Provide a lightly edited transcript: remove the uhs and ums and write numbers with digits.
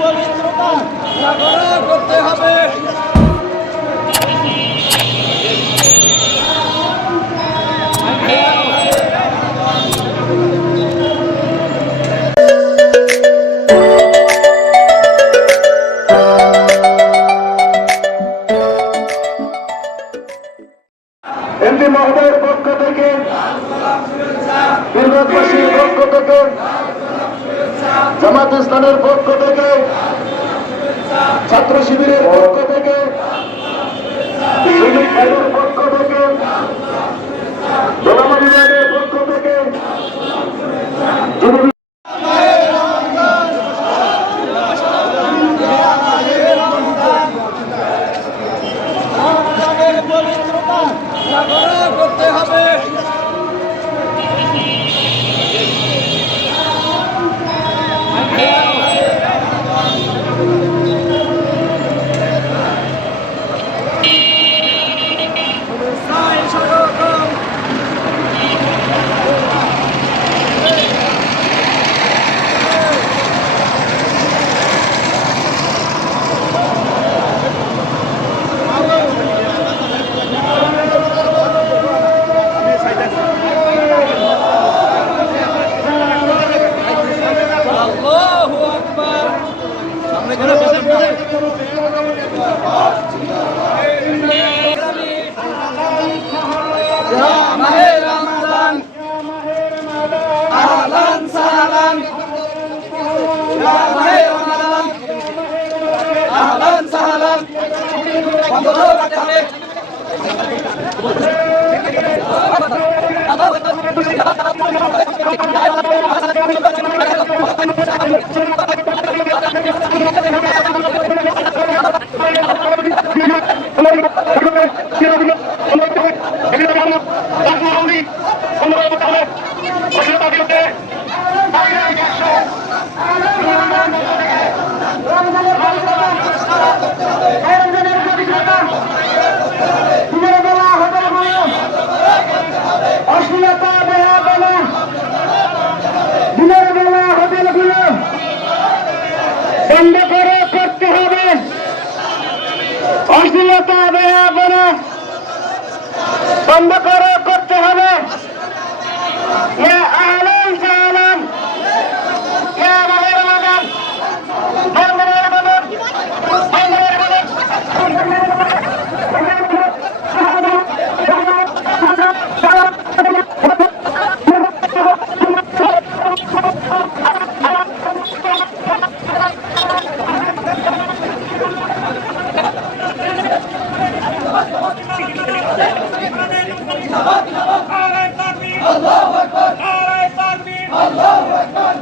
পবিত্রতা জাগরণ করতে হবে। এমপি মহোদয়ের পক্ষ থেকে, বীরগঞ্জবাসীর পক্ষ থেকে, জামাত ইসলামের পক্ষ থেকে, ছাত্র শিবিরের পক্ষ থেকে, শ্রমিক ভাইয়ের পক্ষ থেকে, গোলাম বিভাগের পক্ষ থেকে, পবিত্রতা জাগরণ করতে হবে। বন্ধ করে করতে হবে। অশ্লীলতা বেহায়াপনা বন্ধ করে করতে হবে। ইয়া আহলান সাহলান, ইয়া মাহে রমাদান, বন্ধনের বদল, বন্ধনের বদল। আল্লাহু আকবার, আল্লাহু আকবার।